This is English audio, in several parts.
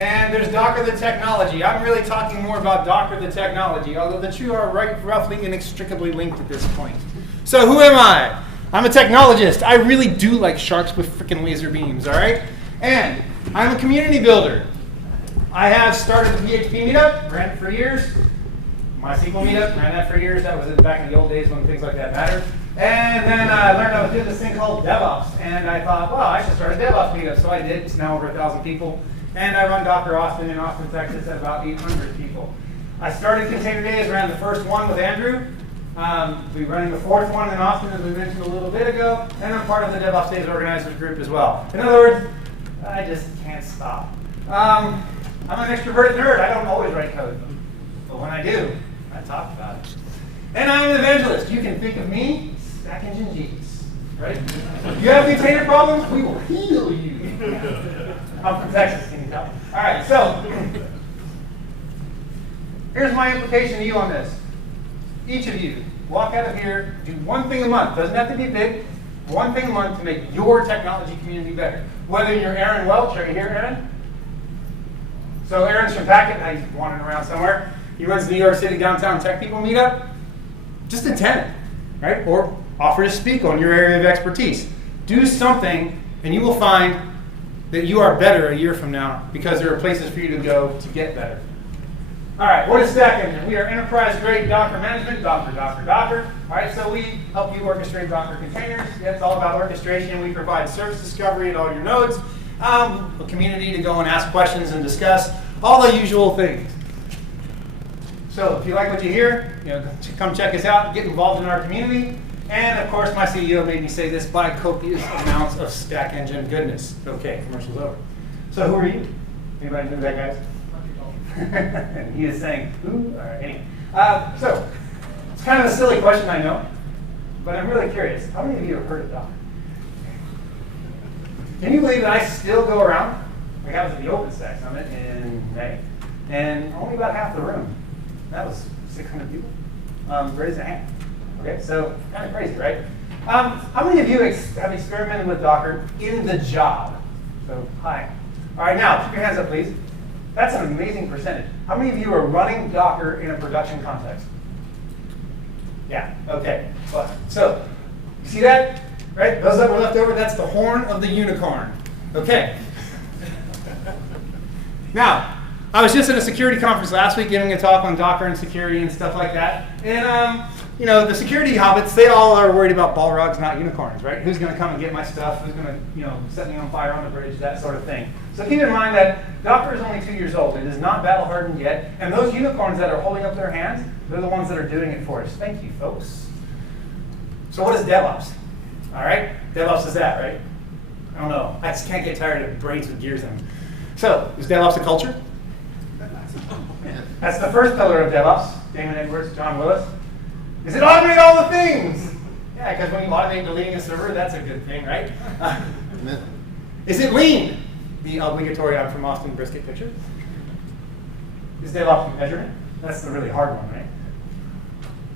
And there's Docker the technology. I'm really talking more about Docker the technology, although the two are roughly inextricably linked at this point. So who am I? I'm a technologist. I really do like sharks with freaking laser beams, all right? And I'm a community builder. I have started the PHP meetup, ran it for years. MySQL meetup, ran that for years. That was back in the old days when things like that mattered. And then I learned how to do this thing called DevOps. And I thought, well, I should start a DevOps meetup. So I did. It's now over 1,000 people. And I run Docker Austin in Austin, Texas at about 800 people. I started Container Days, ran the first one with Andrew. We're running the fourth one in Austin, as we mentioned a little bit ago. And I'm part of the DevOps Days organizers group as well. In other words, I just can't stop. I'm an extroverted nerd. I don't always write code. But when I do, I talk about it. And I'm an evangelist. You can think of me, Stack Engine Jesus, right? You have container problems, we will heal you. I'm from Texas, can you tell? All right, so here's my implication to you on this. Each of you, walk out of here, do one thing a month. Doesn't have to be big. One thing a month to make your technology community better. Whether you're Aaron Welch, are you here, Aaron? So Aaron's from Packet. He's wandering around somewhere. He runs the New York City Downtown Tech People Meetup. Just attend, right? Or offer to speak on your area of expertise. Do something, and you will find that you are better a year from now because there are places for you to go to get better. All right, what is Stack Engine? We are enterprise-grade Docker management, Docker. All right, so we help you orchestrate Docker containers. It's all about orchestration. We provide service discovery at all your nodes, a community to go and ask questions and discuss, all the usual things. So if you like what you hear, come check us out, get involved in our community. And of course, my CEO made me say this by copious amounts of Stack Engine goodness. Okay, commercial's over. So who are you? Anybody know that, guys? And he is saying, who? All right, anyway. So it's kind of a silly question, I know, but I'm really curious. How many of you have heard of Docker? Can you believe that I still go around? We was at the OpenStack Summit in May, and only about half the room. That was 600 people. Raise a hand. Okay, so kind of crazy, right? How many of you have experimented with Docker in the job? So, hi. All right, now, keep your hands up, please. That's an amazing percentage. How many of you are running Docker in a production context? Yeah, okay. Well, so, you see that? Right? Those that were left over, that's the horn of the unicorn. Okay. Now, I was just at a security conference last week giving a talk on Docker and security and stuff like that. And the security hobbits, they all are worried about Balrogs, not unicorns, right? Who's going to come and get my stuff? Who's going to, set me on fire on the bridge? That sort of thing. So keep in mind that Docker is only 2 years old. It is not battle hardened yet. And those unicorns that are holding up their hands, they're the ones that are doing it for us. Thank you, folks. So what is DevOps? All right, DevOps is that, right? I don't know. I just can't get tired of brains with gears in them. So is DevOps a culture? That's the first pillar of DevOps. Damon Edwards, John Willis. Is it automate all the things? Yeah, because when you automate deleting a server, that's a good thing, right? Is it lean? The obligatory I'm from Austin brisket picture. Is DevOps measurement? That's the really hard one,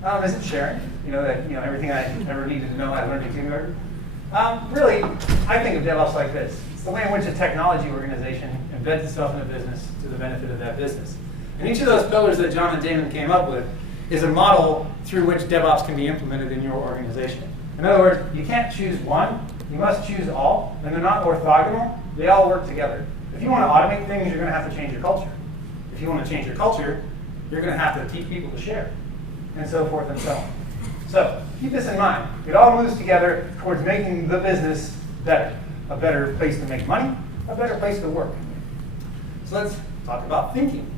right? Is it sharing? Everything I ever needed to know, I learned in kindergarten. Really, I think of DevOps like this. It's the way in which a technology organization embeds itself in a business to the benefit of that business. And each of those pillars that John and Damon came up with is a model through which DevOps can be implemented in your organization. In other words, you can't choose one, you must choose all, and they're not orthogonal, they all work together. If you want to automate things, you're going to have to change your culture. If you want to change your culture, you're going to have to teach people to share, and so forth and so on. So keep this in mind. It all moves together towards making the business better. A better place to make money, a better place to work. So let's talk about thinking,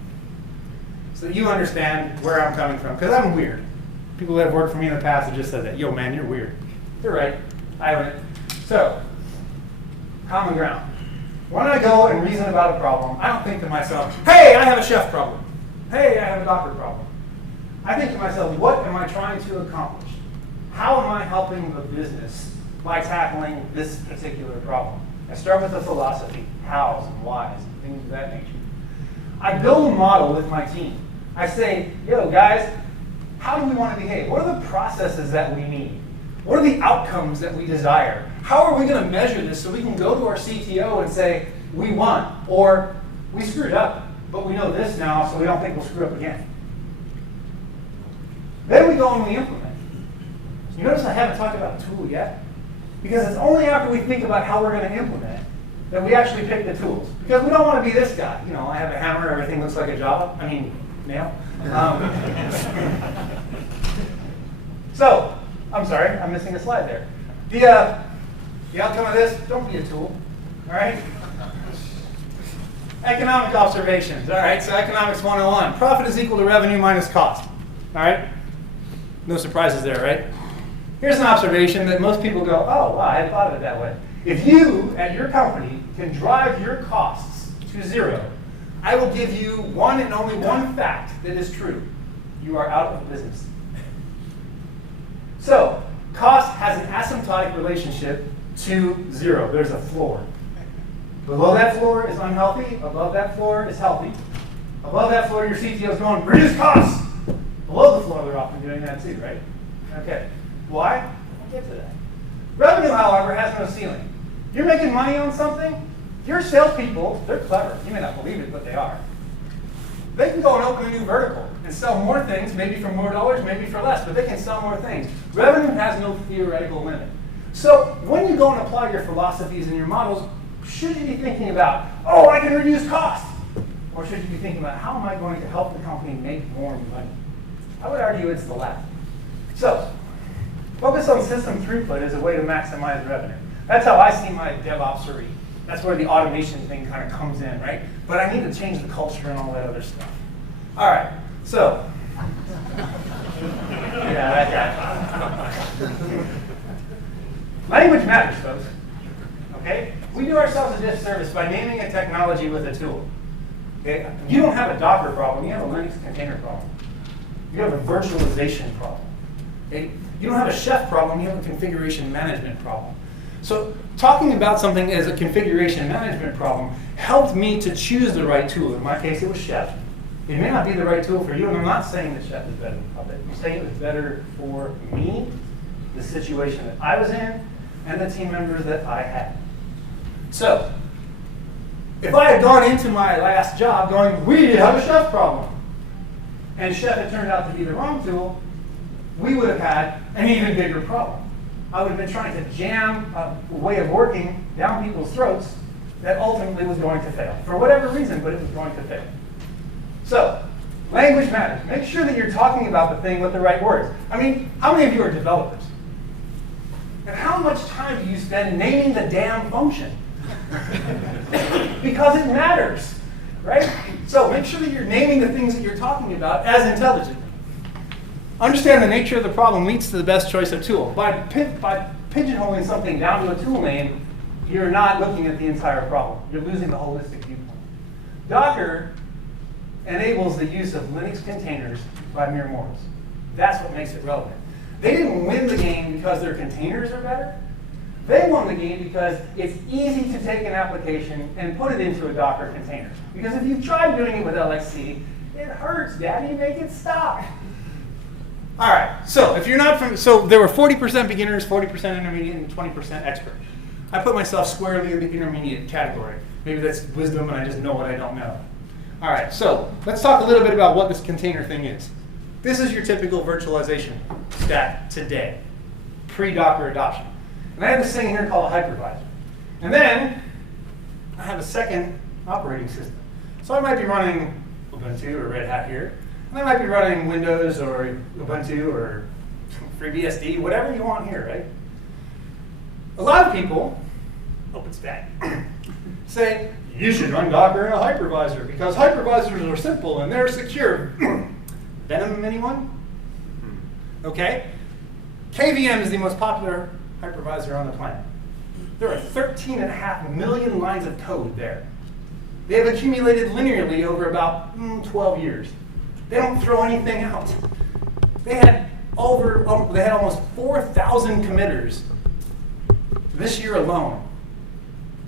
so that you understand where I'm coming from, because I'm weird. People that have worked for me in the past have just said that, yo man, you're weird. You're right, I own it. So, common ground. When I go and reason about a problem, I don't think to myself, hey, I have a chef problem. Hey, I have a Docker problem. I think to myself, what am I trying to accomplish? How am I helping the business by tackling this particular problem? I start with the philosophy, hows and whys, and things of that nature. I build a model with my team. I say, yo, guys, how do we want to behave? What are the processes that we need? What are the outcomes that we desire? How are we going to measure this so we can go to our CTO and say, we want, or We screwed up, but we know this now, so we don't think we'll screw up again. Then we go and we implement. You notice I haven't talked about the tool yet? Because it's only after we think about how we're going to implement that we actually pick the tools. Because we don't want to be this guy. You know, I have a hammer, everything looks like a Java. I mean, nail. So, I'm sorry, I'm missing a slide there. The outcome of this, don't be a tool. All right? Economic observations. All right, so economics 101. Profit is equal to revenue minus cost. All right? No surprises there, right? Here's an observation that most people go, oh, wow, I hadn't thought of it that way. If you, at your company, can drive your costs to zero, I will give you one and only one fact that is true. You are out of business. So, cost has an asymptotic relationship to zero. There's a floor. Below that floor is unhealthy. Above that floor is healthy. Above that floor, your CTO is going, reduce costs. Below the floor, they're often doing that too, right? Okay. Why? I'll get to that. Revenue, however, has no ceiling. You're making money on something, your salespeople, they're clever. You may not believe it, but they are. They can go and open a new vertical and sell more things, maybe for more dollars, maybe for less, but they can sell more things. Revenue has no theoretical limit. So when you go and apply your philosophies and your models, should you be thinking about, oh, I can reduce costs? Or should you be thinking about, how am I going to help the company make more money? I would argue it's the latter. So, focus on system throughput as a way to maximize revenue. That's how I see my DevOps. That's where the automation thing kind of comes in, right? But I need to change the culture and all that other stuff. All right, so. Yeah, that guy. Language matters, folks. Okay? We do ourselves a disservice by naming a technology with a tool. Okay? You don't have a Docker problem, you have a Linux container problem. You have a virtualization problem. Okay? You don't have a chef problem, you have a configuration management problem. So talking about something as a configuration management problem helped me to choose the right tool. In my case, it was Chef. It may not be the right tool for you, and I'm not saying that Chef is better than Puppet. I'm saying it was better for me, the situation that I was in, and the team members that I had. So, if I had gone into my last job going, we have a Chef problem, and Chef had turned out to be the wrong tool, we would have had an even bigger problem. I would have been trying to jam a way of working down people's throats that ultimately was going to fail. For whatever reason, but it was going to fail. So, language matters. Make sure that you're talking about the thing with the right words. I mean, how many of you are developers? And how much time do you spend naming the damn function? Because it matters, right? So make sure that you're naming the things that you're talking about as intelligently. Understand the nature of the problem leads to the best choice of tool. By pigeonholing something down to a tool name, you're not looking at the entire problem. You're losing the holistic viewpoint. Docker enables the use of Linux containers by mere mortals. That's what makes it relevant. They didn't win the game because their containers are better. They won the game because it's easy to take an application and put it into a Docker container. Because if you've tried doing it with LXC, it hurts, Daddy, make it stop. All right, so if you're not from, so there were 40% beginners, 40% intermediate, and 20% expert. I put myself squarely in the intermediate category. Maybe that's wisdom and I just know what I don't know. All right, so let's talk a little bit about what this container thing is. This is your typical virtualization stack today, pre-Docker adoption. And I have this thing here called a hypervisor. And then I have a second operating system. So I might be running Ubuntu or Red Hat here. And I might be running Windows or Ubuntu or FreeBSD, whatever you want here, right? A lot of people, OpenStack, say, you should run Docker in a hypervisor because hypervisors are simple and they're secure. Venom, anyone? Okay. KVM is the most popular hypervisor on the planet. There are 13.5 million lines of code there. They have accumulated linearly over about 12 years. They don't throw anything out. They had almost 4,000 committers this year alone,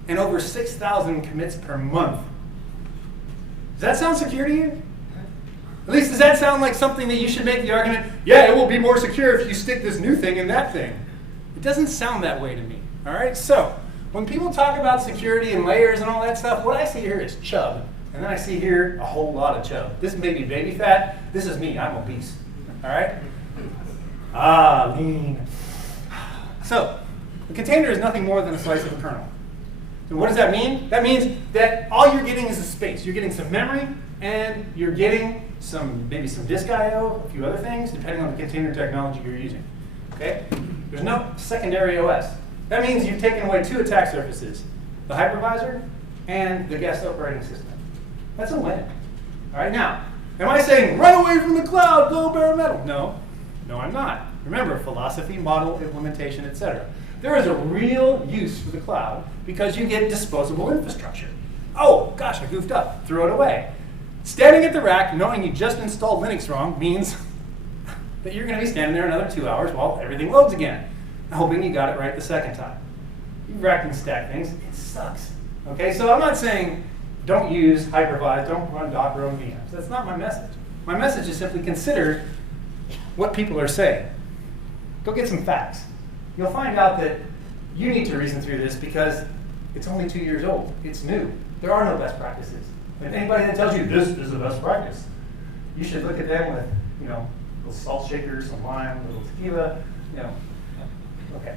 and over 6,000 commits per month. Does that sound secure to you? At least does that sound like something that you should make the argument, yeah, it will be more secure if you stick this new thing in that thing. It doesn't sound that way to me, all right? So when people talk about security and layers and all that stuff, what I see here is chub, And then I see here a whole lot of chub. This may be baby fat. This is me. I'm obese. All right? Lean. So, the container is nothing more than a slice of a kernel. So what does that mean? That means that all you're getting is a space. You're getting some memory, and you're getting maybe some disk I/O, a few other things, depending on the container technology you're using. Okay? There's no secondary OS. That means you've taken away two attack surfaces, the hypervisor and the guest operating system. That's a win. All right, now, am I saying run away from the cloud, go bare metal? No, I'm not. Remember, philosophy, model, implementation, etc. There is a real use for the cloud because you get disposable infrastructure. Oh, gosh, I goofed up. Throw it away. Standing at the rack, knowing you just installed Linux wrong, means that you're going to be standing there another 2 hours while everything loads again, hoping you got it right the second time. You've racked and stacked things. It sucks. Okay, so I'm not saying don't use hypervised, don't run Docker on VMs. That's not my message. My message is simply consider what people are saying. Go get some facts. You'll find out that you need to reason through this because it's only 2 years old. It's new. There are no best practices. And anybody that tells you this is the best practice, you should look at them with, little salt shakers, some lime, a little tequila, Okay.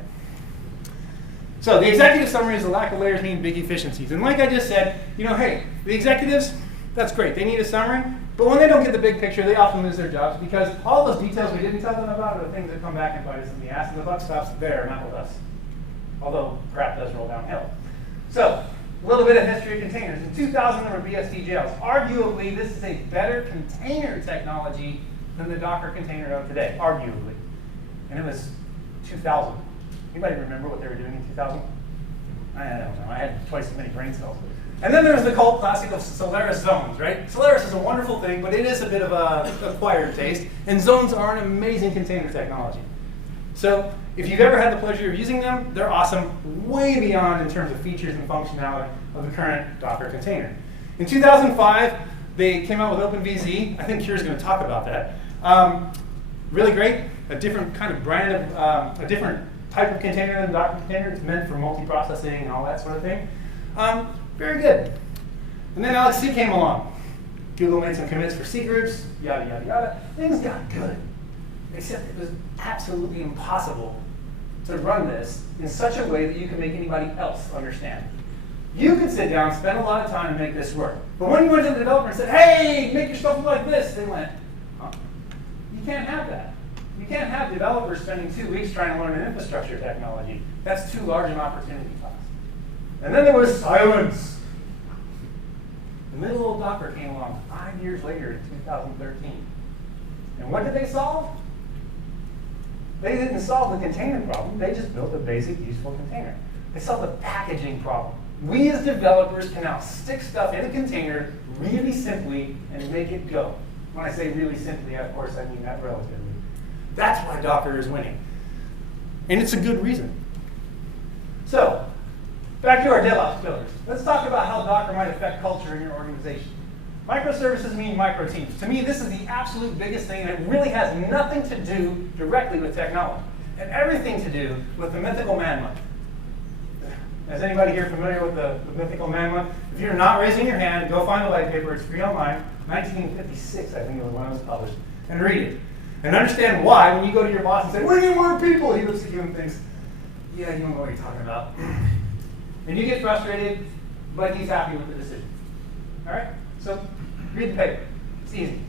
So the executive summary is the lack of layers mean big efficiencies. And like I just said, hey, the executives, that's great. They need a summary. But when they don't get the big picture, they often lose their jobs because all those details we didn't tell them about are the things that come back and bite us in the ass, and the buck stops there, not with us. Although crap does roll downhill. So, a little bit of history of containers. In 2000, there were BSD jails. Arguably, this is a better container technology than the Docker container of today, arguably. And it was 2000. Anybody remember what they were doing in 2000? I don't know. I had twice as many brain cells. And then there's the cult classic of Solaris zones, right? Solaris is a wonderful thing, but it is a bit of an acquired taste. And zones are an amazing container technology. So if you've ever had the pleasure of using them, they're awesome, way beyond in terms of features and functionality of the current Docker container. In 2005, they came out with OpenVZ. I think Kira's going to talk about that. Really great, a different kind of brand of, a different type of container than the Docker container. It's meant for multiprocessing and all that sort of thing. Very good. And then Alex C came along. Google made some commits for C groups, yada, yada, yada. Things got good, except it was absolutely impossible to run this in such a way that you can make anybody else understand. You could sit down, spend a lot of time and make this work. But when you went to the developer and said, hey, make your stuff look like this, they went, huh? You can't have that. You can't have developers spending 2 weeks trying to learn an infrastructure technology. That's too large an opportunity cost. And then there was silence. The middle old Docker came along 5 years later in 2013. And what did they solve? They didn't solve the container problem. They just built a basic, useful container. They solved the packaging problem. We as developers can now stick stuff in a container really simply and make it go. When I say really simply, of course, I mean that relatively. That's why Docker is winning. And it's a good reason. So, back to our DevOps pillars. Let's talk about how Docker might affect culture in your organization. Microservices mean micro teams. To me, this is the absolute biggest thing, and it really has nothing to do directly with technology, and everything to do with the mythical man month. Is anybody here familiar with the mythical man month? If you're not raising your hand, go find the white paper. It's free online. 1956, I think it was when it was published. And read it. And understand why, when you go to your boss and say, we need more people, he looks at you and thinks, yeah, you don't know what you're talking about. And you get frustrated, but he's happy with the decision. All right? So read the paper. It's easy.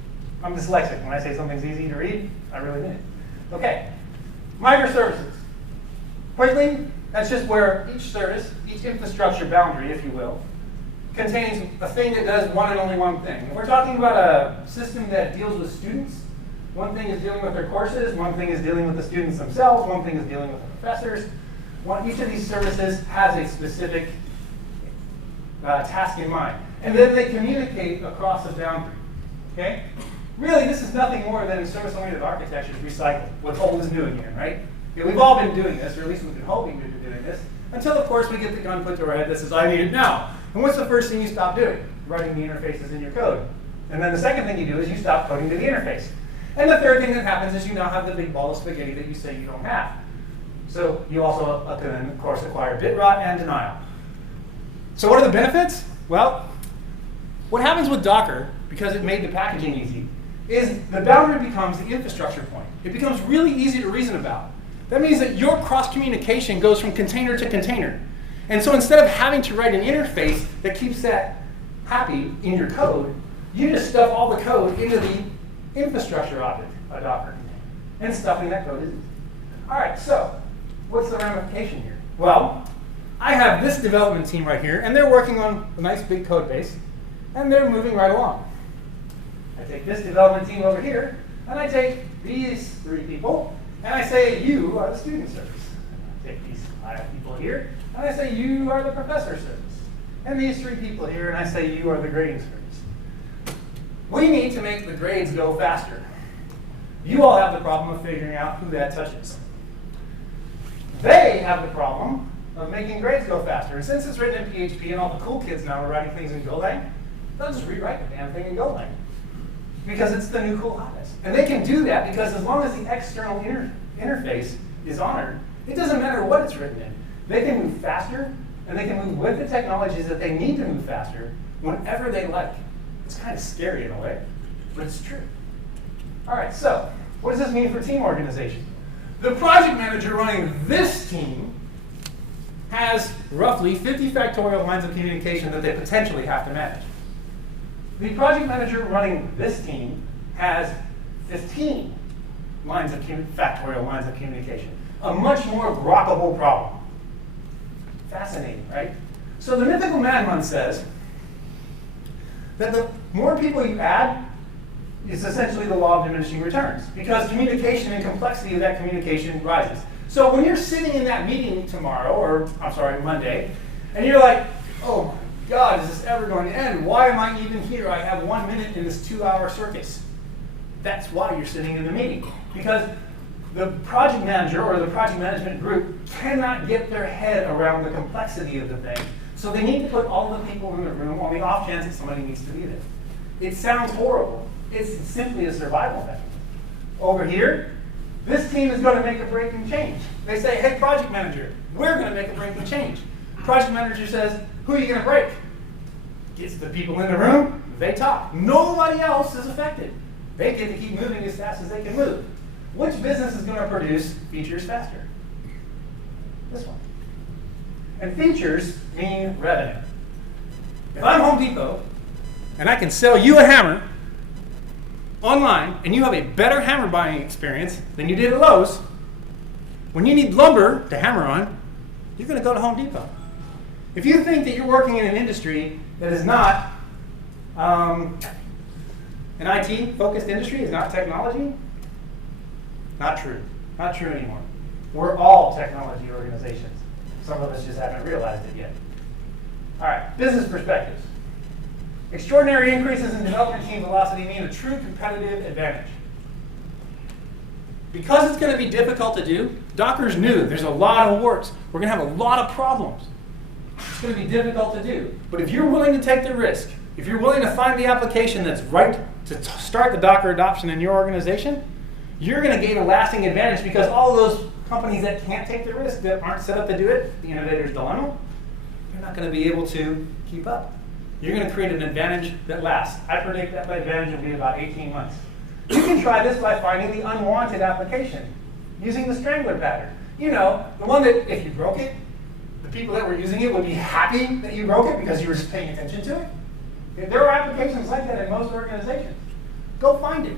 I'm dyslexic. When I say something's easy to read, I really mean it. Okay. Microservices. Quickly, that's just where each service, each infrastructure boundary, if you will, contains a thing that does one and only one thing. If we're talking about a system that deals with students, one thing is dealing with their courses, one thing is dealing with the students themselves, one thing is dealing with the professors. Each of these services has a specific task in mind. And then they communicate across a boundary. Okay? Really, this is nothing more than service-oriented architectures recycled. What's old is new again, right? Yeah, we've all been doing this, or at least we've been hoping we've been doing this, until, of course, we get the gun put to our head that says, I need it now. And what's the first thing you stop doing? Writing the interfaces in your code. And then the second thing you do is you stop coding to the interface. And the third thing that happens is you now have the big ball of spaghetti that you say you don't have. So you also can, of course, acquire bit rot and denial. So what are the benefits? Well, What happens with Docker, because it made the packaging easy, is the boundary becomes the infrastructure point. It becomes really easy to reason about. That means that your cross-communication goes from container to container. And so instead of having to write an interface that keeps that happy in your code, you just stuff all the code into the infrastructure object, a Docker container. And stuffing that code is easy. All right, so what's the ramification here? Well, I have this development team right here, and they're working on a nice big code base, and they're moving right along. I take this development team over here, and I take these 3 people, and I say, you are the student service. I take these 5 people here, and I say, you are the professor service. And these 3 people here, and I say, you are the grading service. We need to make the grades go faster. You all have the problem of figuring out who that touches. They have the problem of making grades go faster. And since it's written in PHP and all the cool kids now are writing things in Golang, they'll just rewrite the damn thing in Golang. Because it's the new cool hotness. And they can do that because as long as the external interface is honored, it doesn't matter what it's written in. They can move faster, and they can move with the technologies that they need to move faster whenever they like. It's kind of scary in a way, but it's true. All right, so what does this mean for team organization? The project manager running this team has roughly 50 factorial lines of communication that they potentially have to manage. The project manager running this team has 15 factorial lines of communication. A much more grokkable problem. Fascinating, right? So the mythical madman says that the more people you add, is essentially the law of diminishing returns, because communication and complexity of that communication rises. So when you're sitting in that meeting tomorrow, or I'm sorry, Monday, and you're like, oh God, is this ever going to end? Why am I even here? I have 1 minute in this 2-hour circus. That's why you're sitting in the meeting, because the project manager or the project management group cannot get their head around the complexity of the thing. So they need to put all the people in the room on the off chance that somebody needs to be there. It sounds horrible. It's simply a survival mechanism. Over here, this team is going to make a breaking change. They say, hey, project manager, we're going to make a breaking change. Project manager says, who are you going to break? Gets the people in the room, they talk. Nobody else is affected. They get to keep moving as fast as they can move. Which business is going to produce features faster? This one. And features mean revenue. If I'm Home Depot, and I can sell you a hammer online, and you have a better hammer buying experience than you did at Lowe's, when you need lumber to hammer on, you're going to go to Home Depot. If you think that you're working in an industry that is not an IT-focused industry, is not technology, not true. Not true anymore. We're all technology organizations. Some of us just haven't realized it yet. All right, business perspectives. Extraordinary increases in development team velocity mean a true competitive advantage. Because it's going to be difficult to do, Docker's new. There's a lot of warts. We're going to have a lot of problems. It's going to be difficult to do. But if you're willing to take the risk, if you're willing to find the application that's right to start the Docker adoption in your organization, you're going to gain a lasting advantage because all of those companies that can't take the risk, that aren't set up to do it, the innovator's dilemma, they're not going to be able to keep up. You're going to create an advantage that lasts. I predict that advantage will be about 18 months. You can try this by finding the unwanted application, using the strangler pattern. You know, the one that if you broke it, the people that were using it would be happy that you broke it because you were just paying attention to it. There are applications like that in most organizations. Go find it.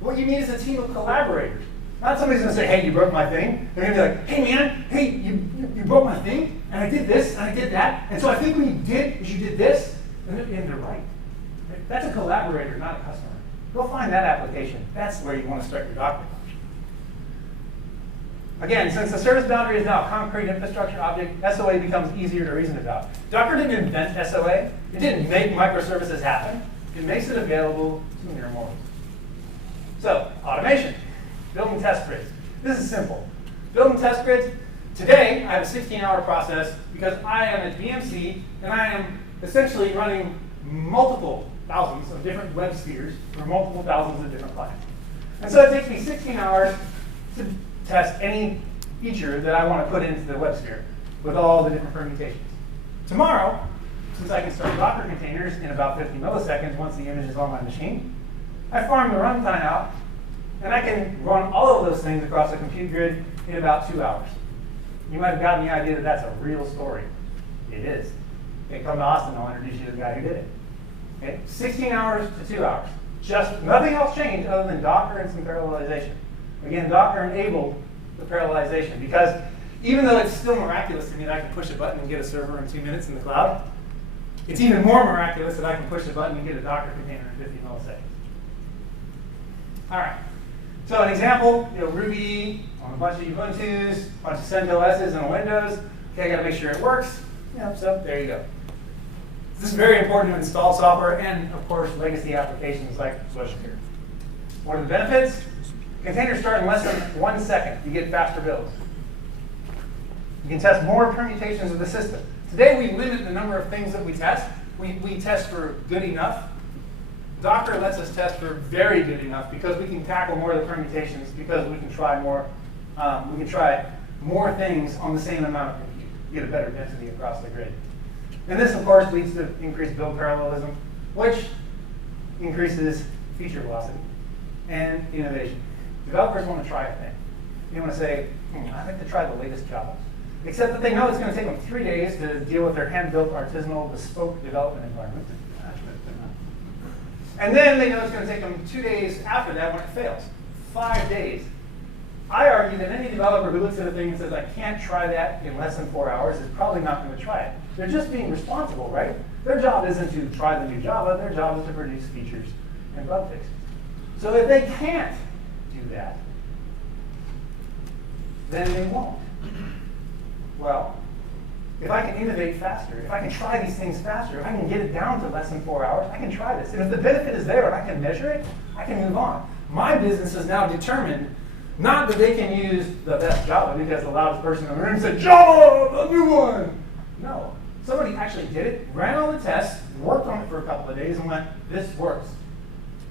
What you need is a team of collaborators. Not somebody's going to say, hey, you broke my thing. They're going to be like, hey, man, hey, you broke my thing, and I did this, and I did that. And so I think what you did is you did this, and they're right. That's a collaborator, not a customer. Go find that application. That's where you want to start your Docker. Again, since the service boundary is now a concrete infrastructure object, SOA becomes easier to reason about. Docker didn't invent SOA. It didn't make microservices happen. It makes it available to mere mortals. So, automation. Building test grids. This is simple. Building test grids. Today, I have a 16-hour process because I am at BMC, and I am essentially running multiple thousands of different web spheres for multiple thousands of different clients. And so it takes me 16 hours to test any feature that I want to put into the web sphere with all the different permutations. Tomorrow, since I can start Docker containers in about 50 milliseconds once the image is on my machine, I farm the runtime out, and I can run all of those things across the compute grid in about 2 hours. You might have gotten the idea that that's a real story. It is. Okay, come to Austin, I'll introduce you to the guy who did it. Okay, 16 hours to 2 hours. Just nothing else changed other than Docker and some parallelization. Again, Docker enabled the parallelization because even though it's still miraculous to me that I can push a button and get a server in 2 minutes in the cloud, it's even more miraculous that I can push a button and get a Docker container in 50 milliseconds. All right. So an example, Ruby on a bunch of Ubuntu's, a bunch of CentOS's and Windows. Okay, I got to make sure it works. So there you go. This is very important to install software and, of course, legacy applications like SwitchCare. What are the benefits? Containers start in less than 1 second. You get faster builds. You can test more permutations of the system. Today, we limit the number of things that we test. We test for good enough. Docker lets us test for very good enough because we can tackle more of the permutations because we can try more. We can try more things on the same amount of compute. You get a better density across the grid. And this, of course, leads to increased build parallelism, which increases feature velocity and innovation. Developers want to try a thing. They want to say, I'd like to try the latest Java. Except that they know it's going to take them 3 days to deal with their hand-built, artisanal, bespoke development environment. And then they know it's going to take them 2 days after that when it fails. 5 days. I argue that any developer who looks at a thing and says, I can't try that in less than 4 hours is probably not going to try it. They're just being responsible, right? Their job isn't to try the new Java. Their job is to produce features and bug fixes. So if they can't do that, then they won't. Well, if I can innovate faster, if I can try these things faster, if I can get it down to less than 4 hours, I can try this. And if the benefit is there and I can measure it, I can move on. My business is now determined not that they can use the best Java because the loudest person in the room said, Java, a new one. No. Somebody actually did it, ran all the tests, worked on it for a couple of days, and went, this works.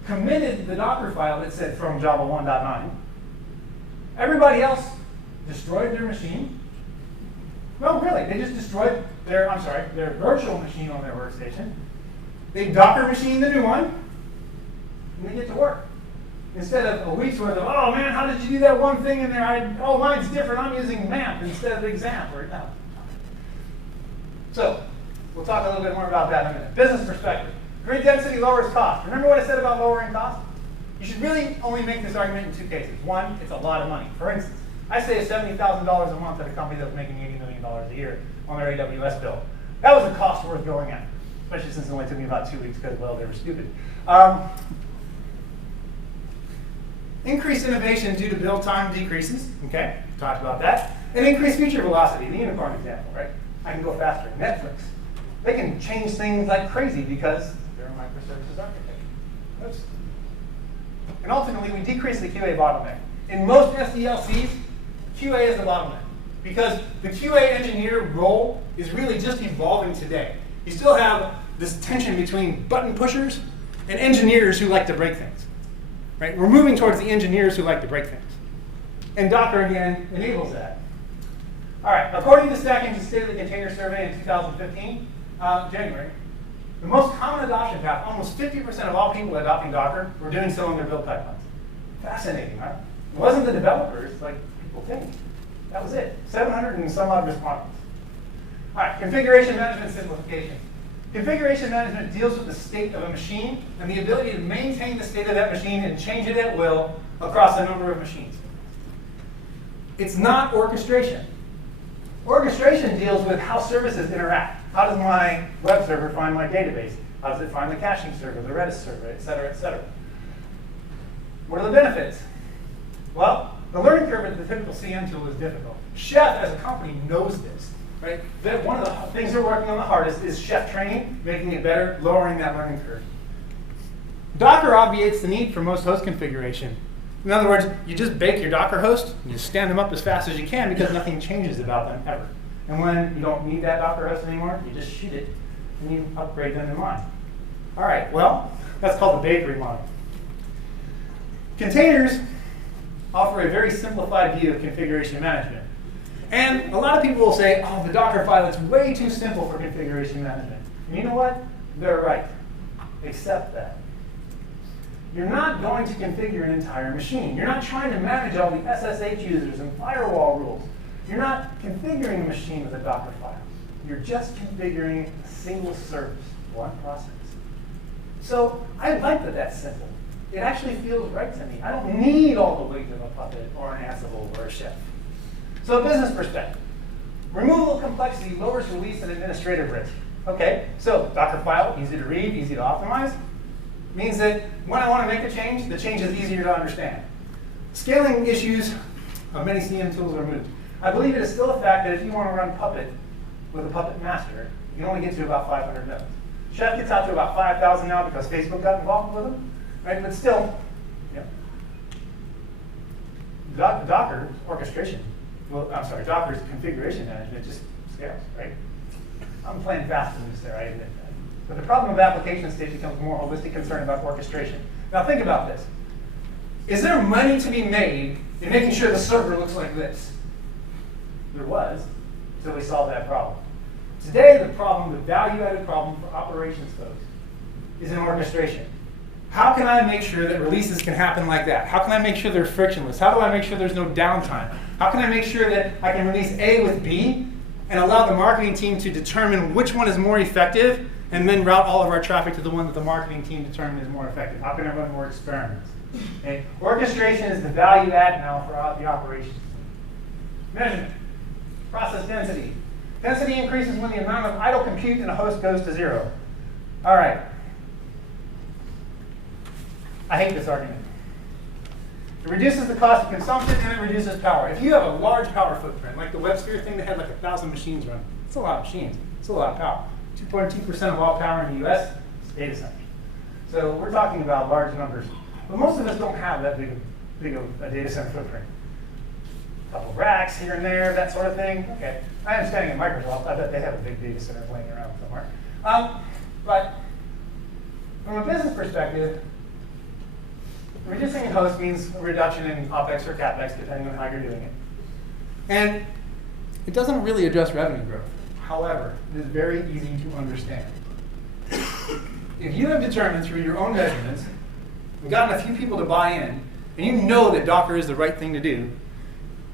Committed the Docker file that said from Java 1.9. Everybody else destroyed their machine. No, really, they just destroyed their virtual machine on their workstation. They Docker machined the new one, and they get to work. Instead of a week's worth of, oh man, how did you do that one thing in there? Oh, mine's different, I'm using MAMP instead of XAMPP. Or no. So, we'll talk a little bit more about that in a minute. Business perspective. Grid density lowers cost. Remember what I said about lowering cost? You should really only make this argument in 2 cases. One, it's a lot of money. For instance, I saved $70,000 a month at a company that was making $80 million a year on their AWS bill. That was a cost worth going at, especially since it only took me about 2 weeks because, well, they were stupid. Increased innovation due to build time decreases. Okay, talked about that. And increased feature velocity, the unicorn example, right? I can go faster. Netflix, they can change things like crazy because they're a microservices architecture. Oops. And ultimately, we decrease the QA bottleneck. In most SDLCs, QA is the bottleneck because the QA engineer role is really just evolving today. You still have this tension between button pushers and engineers who like to break things. Right? We're moving towards the engineers who like to break things. And Docker, again, enables that. All right, according to Stack Engine's State of the Container Survey in 2015, January, the most common adoption path, almost 50% of all people adopting Docker were doing so in their build pipelines. Fascinating, right? It wasn't the developers like people think. That was it. 700 and some odd responses. All right, configuration management simplification. Configuration management deals with the state of a machine and the ability to maintain the state of that machine and change it at will across a number of machines. It's not orchestration. Orchestration deals with how services interact. How does my web server find my database? How does it find the caching server, the Redis server, et cetera, et cetera? What are the benefits? Well, the learning curve with the typical CM tool is difficult. Chef, as a company, knows this. Right? One of the things they're working on the hardest is chef training, making it better, lowering that learning curve. Docker obviates the need for most host configuration. In other words, you just bake your Docker host, and you stand them up as fast as you can because nothing changes about them ever. And when you don't need that Docker host anymore, you just shoot it, and you upgrade them in line. All right, well, that's called the bakery model. Containers offer a very simplified view of configuration management. And a lot of people will say, oh, the Docker file is way too simple for configuration management. And you know what? They're right. Accept that. You're not going to configure an entire machine. You're not trying to manage all the SSH users and firewall rules. You're not configuring a machine with a Docker file. You're just configuring a single service, one process. So I like that that's simple. It actually feels right to me. I don't need all the weight of a Puppet or an Ansible or a Chef. So business perspective. Removal of complexity lowers release and administrative risk. Okay, so Docker file, easy to read, easy to optimize. Means that when I want to make a change, the change is easier to understand. Scaling issues of many CM tools are removed. I believe it is still a fact that if you want to run Puppet with a Puppet master, you can only get to about 500 nodes. Chef gets out to about 5,000 now because Facebook got involved with them, right? But still, yeah. Docker orchestration, well, I'm sorry, Docker's configuration management just scales, right? I'm playing fast and loose there, I admit that. But the problem of application state becomes more holistic concern about orchestration. Now think about this. Is there money to be made in making sure the server looks like this? There was, until we solved that problem. Today, the problem, the value-added problem for operations folks, is in orchestration. How can I make sure that releases can happen like that? How can I make sure they're frictionless? How do I make sure there's no downtime? How can I make sure that I can release A with B and allow the marketing team to determine which one is more effective and then route all of our traffic to the one that the marketing team determined is more effective? How can I run more experiments? Okay. Orchestration is the value add now for the operations. Measurement. Process density. Density increases when the amount of idle compute in a host goes to 0. All right. I hate this argument. It reduces the cost of consumption and it reduces power. If you have a large power footprint, like the WebSphere thing that had like 1,000 machines run, it's a lot of machines. It's a lot of power. 2.2% of all power in the US is data centers. So we're talking about large numbers. But most of us don't have that big of a data center footprint. A couple of racks here and there, that sort of thing. Okay. I am standing at Microsoft. I bet they have a big data center laying around somewhere. But from a business perspective, reducing host means a reduction in OpEx or CapEx, depending on how you're doing it. And it doesn't really address revenue growth. However, it is very easy to understand. If you have determined through your own measurements, and gotten a few people to buy in, and you know that Docker is the right thing to do,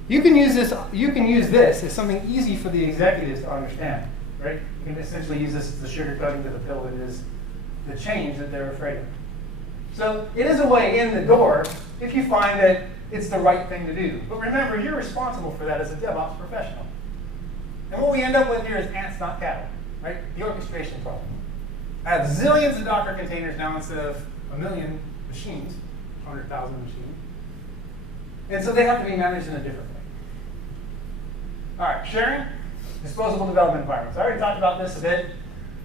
you can use this as something easy for the executives to understand, right? You can essentially use this as the sugarcoating to the pill that is the change that they're afraid of. So it is a way in the door if you find that it's the right thing to do. But remember, you're responsible for that as a DevOps professional. And what we end up with here is ants, not cattle, right? The orchestration problem. I have zillions of Docker containers now instead of 1 million machines, 100,000 machines. And so they have to be managed in a different way. All right, sharing, disposable development environments. I already talked about this a bit.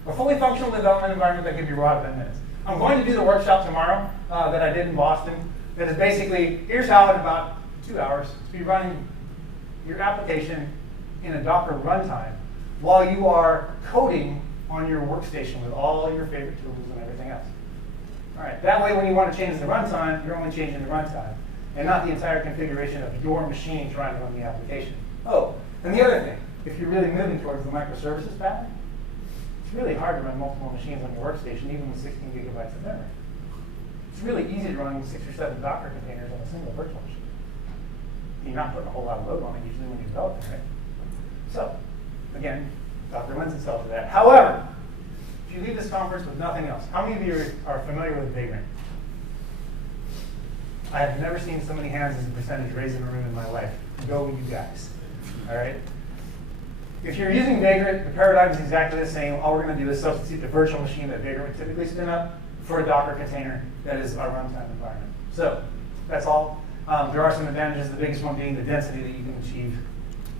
A fully functional development environment that can be raw in 10 minutes. I'm going to do the workshop tomorrow that I did in Boston. That is basically, here's how in about 2 hours to be running your application in a Docker runtime while you are coding on your workstation with all your favorite tools and everything else. All right, that way when you want to change the runtime, you're only changing the runtime and not the entire configuration of your machine trying to run the application. Oh, and the other thing, if you're really moving towards the microservices pattern, it's really hard to run multiple machines on your workstation, even with 16 gigabytes of memory. It's really easy to run 6 or 7 Docker containers on a single virtual machine. You're not putting a whole lot of load on it usually when you develop it, right? So, again, Docker lends itself to that. However, if you leave this conference with nothing else, how many of you are familiar with Vagrant? I have never seen so many hands as a percentage raised in a room in my life. Go you guys, all right? If you're using Vagrant, the paradigm is exactly the same. All we're going to do is substitute the virtual machine that Vagrant would typically spin up for a Docker container that is our runtime environment. So that's all. There are some advantages, the biggest one being the density that you can achieve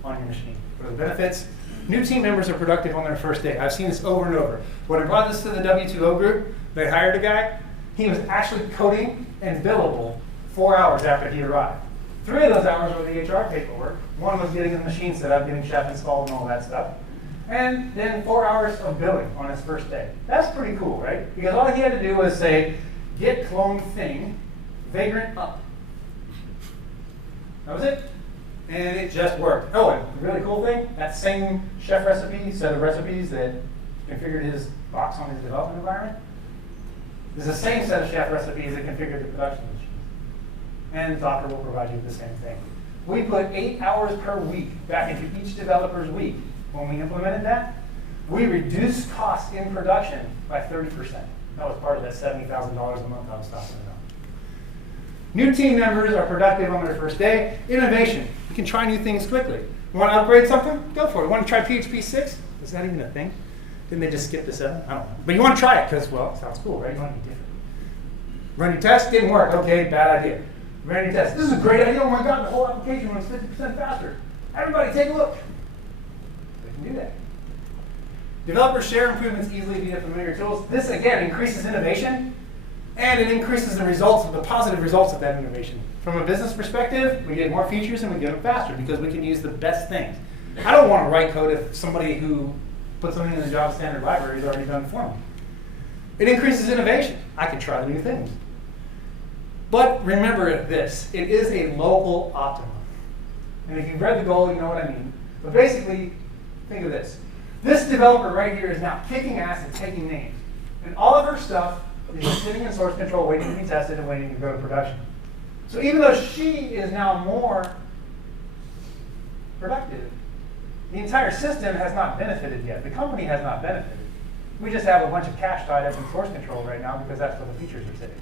on your machine. For the benefits, new team members are productive on their first day. I've seen this over and over. When I brought this to the W2O group, they hired a guy. He was actually coding and billable 4 hours after he arrived. 3 of those hours were the HR paperwork. 1 was getting the machine set up, getting Chef installed and all that stuff. And then 4 hours of billing on his first day. That's pretty cool, right? Because all he had to do was say, get clone thing, Vagrant up. That was it. And it just worked. Oh, and the really cool thing, that same chef recipe, set of recipes that configured his box on his development environment. There's the same set of chef recipes that configured the production machine. And Docker will provide you with the same thing. We put 8 hours per week back into each developer's week. When we implemented that, we reduced costs in production by 30%. That was part of that $70,000 a month I was talking about. New team members are productive on their first day. Innovation. You can try new things quickly. You want to upgrade something? Go for it. You want to try PHP 6? Is that even a thing? Didn't they just skip to 7? I don't know. But you want to try it because, well, it sounds cool, right? You want to be different. Run your test, didn't work. Okay, bad idea. Run your test. This is a great idea. Oh my God, the whole application runs 50% faster. Everybody take a look. They can do that. Developers share improvements easily via familiar tools. This, again, increases innovation, and it increases the results, the positive results of that innovation. From a business perspective, we get more features and we get them faster because we can use the best things. I don't want to write code if somebody who put something in the Java standard library has already done it for me. It increases innovation. I can try new things. But remember this, it is a local optimum. And if you've read the goal, you know what I mean. But basically, think of this. This developer right here is now kicking ass and taking names. And all of her stuff is just sitting in source control, waiting to be tested and waiting to go to production. So even though she is now more productive, the entire system has not benefited yet. The company has not benefited. We just have a bunch of cache tied up in source control right now because that's where the features are sitting.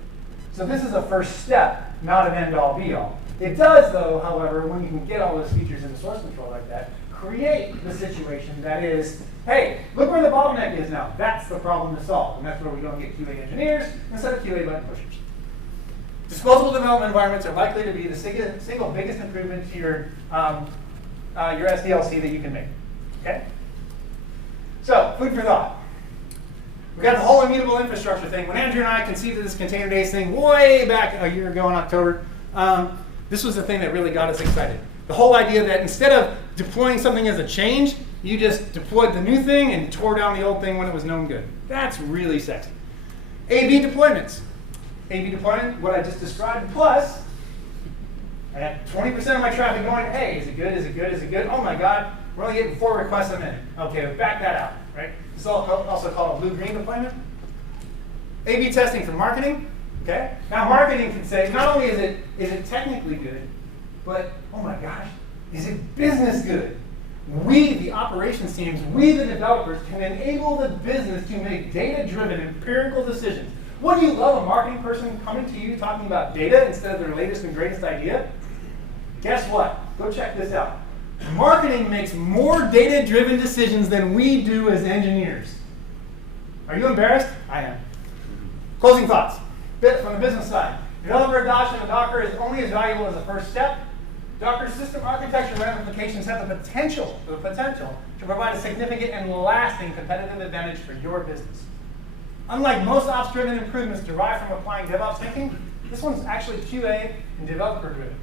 So this is a first step, not an end-all, be-all. It does, though, however, when you can get all those features into source control like that, create the situation that is, hey, look where the bottleneck is now. That's the problem to solve. And that's where we don't get QA engineers instead of QA button pushers. Disposable development environments are likely to be the single biggest improvement to your SDLC that you can make. Okay? So, food for thought. We got the whole immutable infrastructure thing. When Andrew and I conceived of this container days thing way back a year ago in October, this was the thing that really got us excited. The whole idea that instead of deploying something as a change, you just deployed the new thing and tore down the old thing when it was known good. That's really sexy. A/B deployments. A/B deployment, what I just described, plus I got 20% of my traffic going, hey, is it good, is it good, is it good? Oh my God, we're only getting 4 requests a minute. Okay, we'll back that out, right? This is also called a blue-green deployment. A/B testing for marketing, okay? Now marketing can say, not only is it technically good, but oh my gosh, is it business good? We, the operations teams, we, the developers, can enable the business to make data-driven, empirical decisions. Wouldn't you love a marketing person coming to you talking about data instead of their latest and greatest idea? Guess what? Go check this out. Marketing makes more data-driven decisions than we do as engineers. Are you embarrassed? I am. Closing thoughts. Bit from the business side. Developer adoption of Docker is only as valuable as the first step. Docker's system architecture ramifications have the potential to provide a significant and lasting competitive advantage for your business. Unlike most ops-driven improvements derived from applying DevOps thinking, this one's actually QA and developer-driven.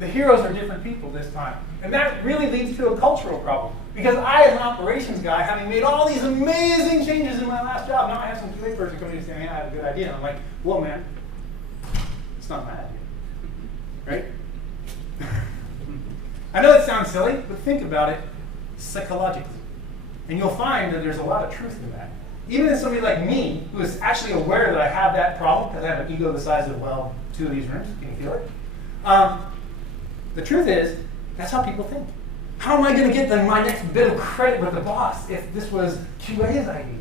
The heroes are different people this time. And that really leads to a cultural problem. Because I, as an operations guy, having made all these amazing changes in my last job, now I have some QA person coming and saying, hey, I have a good idea. And I'm like, whoa, man, it's not my idea. Right? I know it sounds silly, but think about it psychologically. And you'll find that there's a lot of truth in that. Even as somebody like me, who is actually aware that I have that problem, because I have an ego the size of, well, 2 of these rooms, can you feel it? The truth is, that's how people think. How am I going to get my next bit of credit with the boss if this was QA's idea?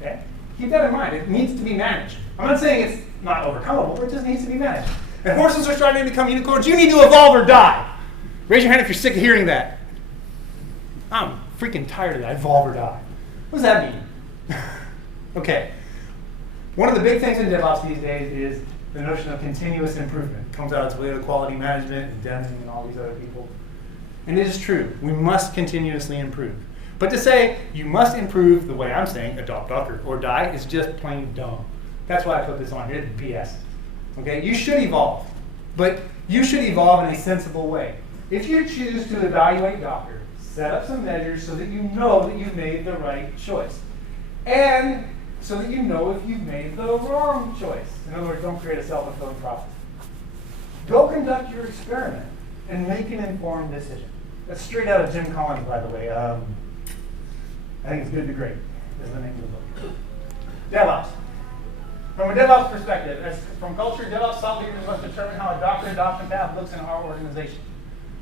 Okay? Keep that in mind. It needs to be managed. I'm not saying it's not overcomable, it just needs to be managed. And horses are starting to become unicorns. You need to evolve or die. Raise your hand if you're sick of hearing that. I'm freaking tired of that. Evolve or die. What does that mean? Okay. One of the big things in DevOps these days is the notion of continuous improvement. It comes out of Toyota Quality Management and Deming and all these other people. And it is true. We must continuously improve. But to say you must improve the way I'm saying, adopt Docker or die, is just plain dumb. That's why I put this on here. It's BS. Okay? You should evolve. But you should evolve in a sensible way. If you choose to evaluate Docker, set up some measures so that you know that you've made the right choice. And so that you know if you've made the wrong choice. In other words, don't create a self-fulfilling prophecy. Go conduct your experiment and make an informed decision. That's straight out of Jim Collins, by the way. I think it's good to great. is the name of the book. DevOps. From a DevOps perspective, from culture, DevOps thought leaders must determine how a Docker adoption path looks in our organization.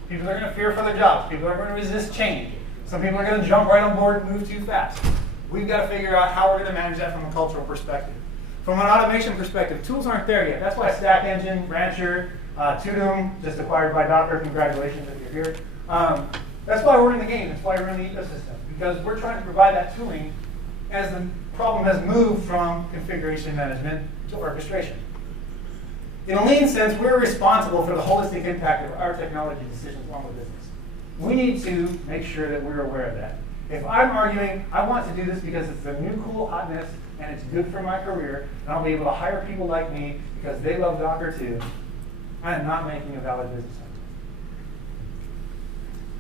People are going to fear for their jobs. People are going to resist change. Some people are going to jump right on board and move too fast. We've got to figure out how we're going to manage that from a cultural perspective. From an automation perspective, tools aren't there yet. That's why Stack Engine, Rancher, Tudum, just acquired by Docker, congratulations if you're here. That's why we're in the game. That's why we're in the ecosystem. Because we're trying to provide that tooling as the problem has moved from configuration management to orchestration. In a lean sense, we're responsible for the holistic impact of our technology decisions along with business. We need to make sure that we're aware of that. If I'm arguing, I want to do this because it's a new cool hotness and it's good for my career, and I'll be able to hire people like me because they love Docker too, I am not making a valid business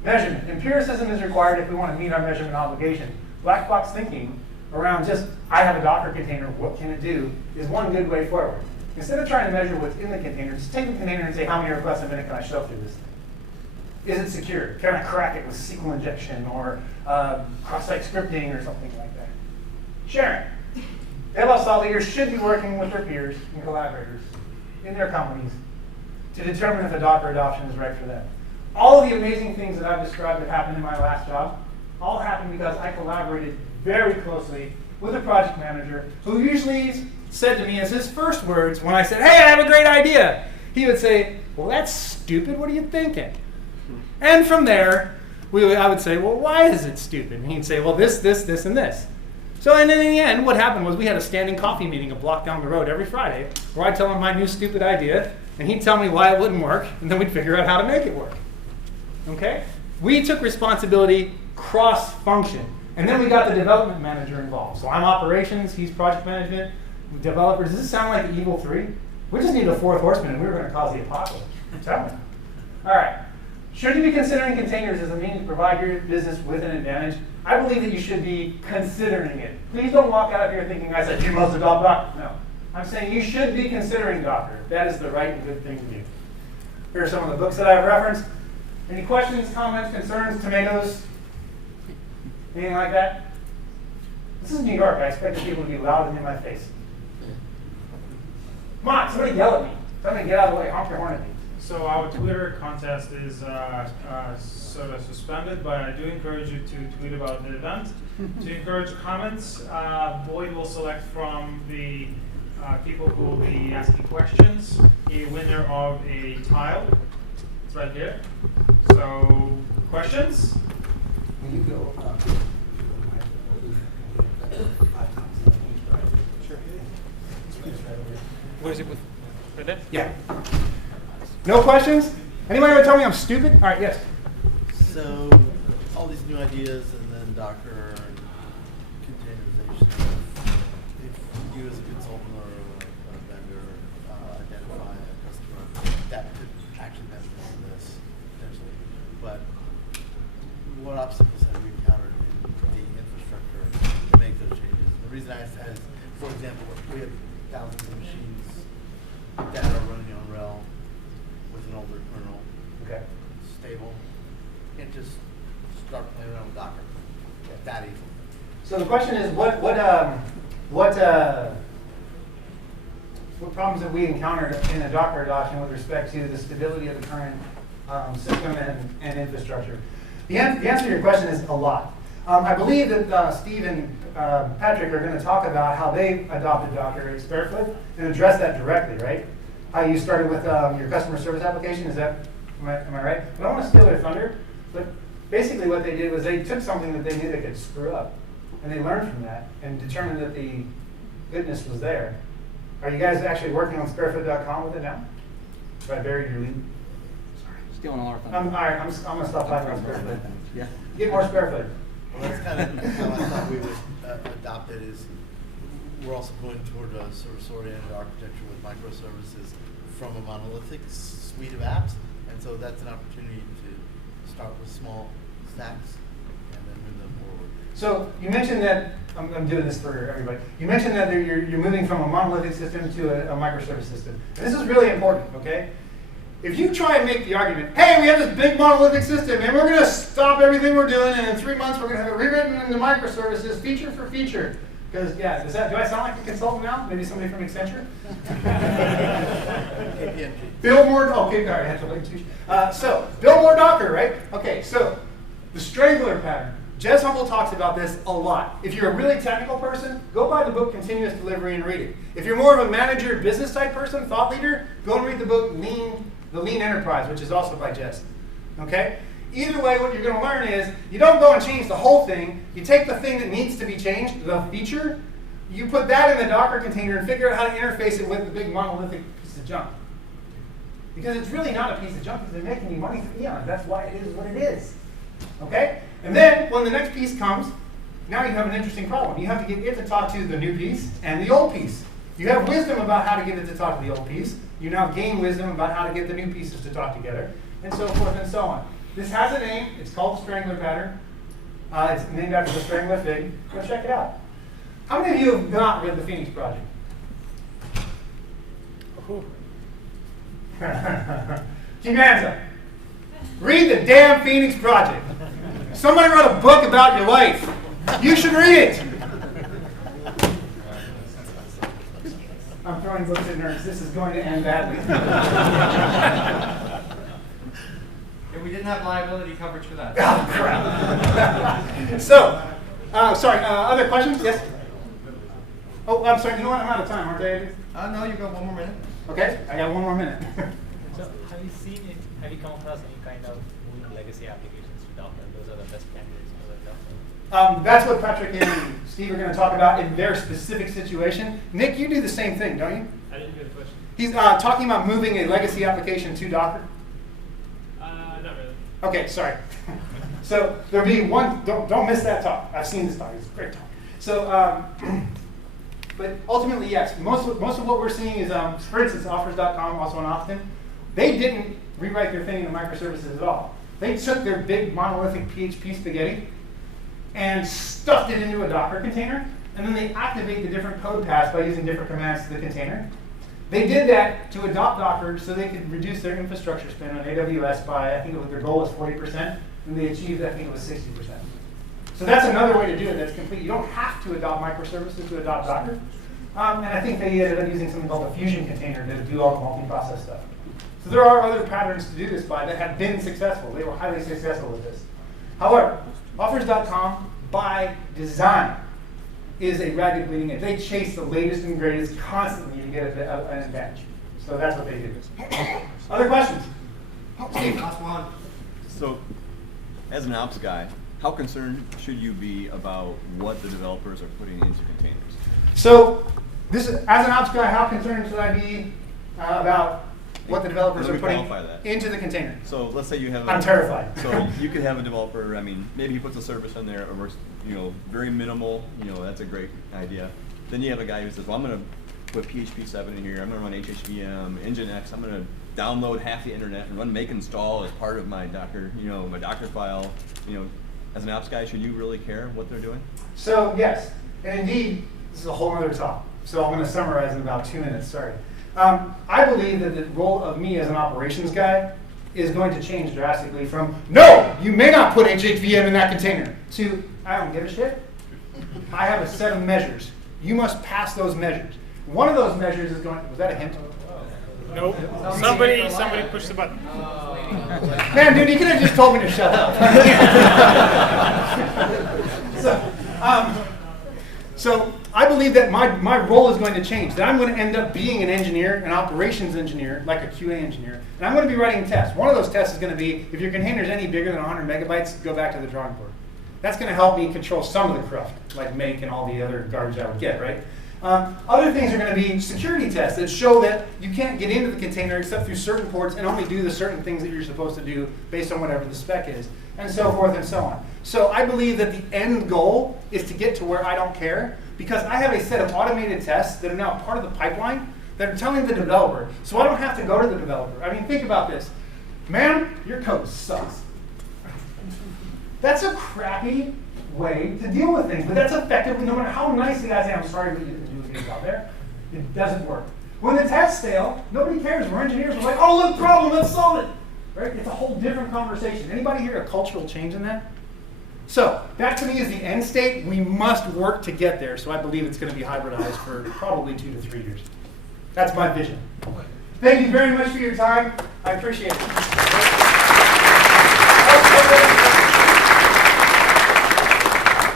argument. Measurement. Empiricism is required if we want to meet our measurement obligation. Black box thinking around just, I have a Docker container, what can it do, is one good way forward. Instead of trying to measure what's in the container, just take the container and say, how many requests a minute can I shove through this thing? Is it secure? Can I crack it with SQL injection or cross-site scripting or something like that? Sharing. DevOps thought leaders should be working with their peers and collaborators in their companies to determine if a Docker adoption is right for them. All of the amazing things that I've described that happened in my last job all happened because I collaborated very closely with a project manager who usually said to me as his first words when I said, hey, I have a great idea, he would say, well, that's stupid, what are you thinking? And from there, I would say, well, why is it stupid? And he'd say, well, this, and this. So and then in the end, what happened was we had a standing coffee meeting a block down the road every Friday where I'd tell him my new stupid idea, and he'd tell me why it wouldn't work, and then we'd figure out how to make it work. Okay? We took responsibility cross-function. And then we got the development manager involved. So I'm operations, he's project management, developers. Does this sound like the evil three? We just need a fourth horseman and we were going to cause the apocalypse. I'm telling you. All right. Should you be considering containers as a means to provide your business with an advantage? I believe that you should be considering it. Please don't walk out of here thinking I said you must adopt Docker. No. I'm saying you should be considering Docker. That is the right and good thing to do. Here are some of the books that I've referenced. Any questions, comments, concerns, tomatoes? Anything like that? This is New York. I expected people to be loud and in my face. Come on, somebody yell at me. Somebody get out of the way. Honk your horn at me. So our Twitter contest is sort of suspended, but I do encourage you to tweet about the event. To encourage comments, Boyd will select from the people who will be asking questions a winner of a tile. It's right here. So, questions? When you go Sure. What is it with? Right there? Yeah. No questions? Anybody want to tell me I'm stupid? All right, yes. So, all these new ideas and then Docker and containerization, if you as a consultant or a vendor identify a customer that could actually benefit from this, potentially. But what obstacles have you encountered in the infrastructure to make those changes? The reason I said is, for example, we have thousands of machines that are running on RHEL with an older kernel, Okay. stable. You can't just start playing around with Docker that easily. So the question is, what problems have we encountered in a Docker adoption with respect to the stability of the current system and infrastructure? The answer to your question is a lot. I believe that Steve and Patrick are going to talk about how they adopted Docker at Sparefoot and address that directly, right? How you started with your customer service application, am I right? I don't want to steal their thunder, but basically what they did was they took something that they knew they could screw up, and they learned from that and determined that the goodness was there. Are you guys actually working on sparefoot.com with it now? Have I buried your lead? Stealing all our thunder. All right, I'm going to stop talking about Sparefoot. Yeah. Get more Sparefoot. Well, that's kind of how I thought we would adopt it. Is we're also going toward a service-oriented architecture with microservices from a monolithic suite of apps, and so that's an opportunity to start with small stacks and then move them forward. So you mentioned that, I'm doing this for everybody, you mentioned that you're moving from a monolithic system to a microservice system. And this is really important, okay? if you try and make the argument, hey, we have this big monolithic system, and we're going to stop everything we're doing, and in 3 months we're going to have it rewritten into microservices, feature for feature. Because, yeah, do I sound like a consultant now? Maybe somebody from Accenture? Build more, okay, all right, I have to wait too. So, build more Docker, right? Okay, so, the strangler pattern. Jez Humble talks about this a lot. If you're a really technical person, go buy the book Continuous Delivery and read it. If you're more of a manager, business type person, thought leader, go and read the book The Lean Enterprise, which is also by Jez. Okay? Either way, what you're going to learn is you don't go and change the whole thing. You take the thing that needs to be changed, the feature, you put that in the Docker container and figure out how to interface it with the big monolithic piece of junk. Because it's really not a piece of junk, because they're making you money for eons. That's why it is what it is. Okay? And then, when the next piece comes, now you have an interesting problem. You have to get it to talk to the new piece and the old piece. You have wisdom about how to get it to talk to the old piece. You now gain wisdom about how to get the new pieces to talk together, and so forth and so on. This has a name. It's called the strangler pattern. It's named after the strangler fig. Go check it out. How many of you have not read the Phoenix Project? Keep your hands up. Read the damn Phoenix Project. Somebody wrote a book about your life. You should read it. I'm throwing books at nerds. This is going to end badly. If we didn't have liability coverage for that. Oh, crap. So, sorry, other questions? Yes? Oh, I'm sorry. You know what? I'm out of time, aren't I? No, you've got 1 more minute. Okay, I got 1 more minute. So, have you come across any kind of moving legacy applications to Docker? Those are the best candidates for Docker. That's what Patrick and Steve are going to talk about in their specific situation. Nick, you do the same thing, don't you? I didn't get the question. He's talking about moving a legacy application to Docker. Not really. Okay, sorry. So there'll be one. Don't miss that talk. I've seen this talk. It's a great talk. So, but ultimately, yes. Most of what we're seeing is, for instance, offers.com, also on Austin. They didn't rewrite their thing into microservices at all. They took their big monolithic PHP spaghetti and stuffed it into a Docker container, and then they activate the different code paths by using different commands to the container. They did that to adopt Docker so they could reduce their infrastructure spend on AWS by, I think their goal was 40%, and they achieved, I think it was 60%. So that's another way to do it that's complete. You don't have to adopt microservices to adopt Docker. And I think they ended up using something called a Fusion container to do all the multi-process stuff. So there are other patterns to do this by that have been successful. They were highly successful with this. However, offers.com, by design, is a ragged bleeding edge. They chase the latest and greatest constantly to get an advantage. So that's what they do. Other questions? Steve. Last one. So, as an ops guy, how concerned should you be about what the developers are putting into containers? So, as an ops guy, how concerned should I be about what the developers Let are me putting qualify that. into the container? So let's say you have I'm terrified. So you could have a developer, I mean, maybe he puts a service in there, or very minimal, that's a great idea. Then you have a guy who says, well, I'm going to put PHP 7 in here, I'm going to run HHVM, Nginx, I'm going to download half the internet and run make install as part of my Docker, my Docker file. As an ops guy, should you really care what they're doing? So yes, and indeed, this is a whole other talk. So I'm going to summarize in about 2 minutes, sorry. I believe that the role of me as an operations guy is going to change drastically from, no, you may not put HHVM in that container, to, I don't give a shit. I have a set of measures. You must pass those measures. One of those measures is going, was that a hint? Nope. Somebody pushed the button. Man, dude, you could have just told me to shut up. So I believe that my role is going to change, that I'm going to end up being an engineer, an operations engineer, like a QA engineer, and I'm going to be writing tests. One of those tests is going to be, if your container is any bigger than 100 megabytes, go back to the drawing board. That's going to help me control some of the cruft, like make and all the other garbage I would get, right? Other things are going to be security tests that show that you can't get into the container except through certain ports and only do the certain things that you're supposed to do based on whatever the spec is, and so forth and so on. So I believe that the end goal is to get to where I don't care, because I have a set of automated tests that are now part of the pipeline that are telling the developer, so I don't have to go to the developer. I mean, think about this. Man, your code sucks. That's a crappy way to deal with things, but that's effectively, no matter how nice the guy say, I'm sorry, but you didn't do a good job there, it doesn't work. When the tests fail, nobody cares. We're engineers. We're like, oh, look, problem, let's solve it. Right? It's a whole different conversation. Anybody hear a cultural change in that? So that to me is the end state. We must work to get there. So I believe it's going to be hybridized for probably 2 to 3 years. That's my vision. Thank you very much for your time. I appreciate it.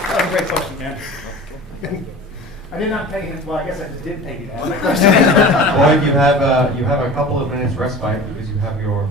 That was a great question, man. I did not pay him. Well, I guess I just did pay you to ask that question. Well, you have a couple of minutes respite because you have your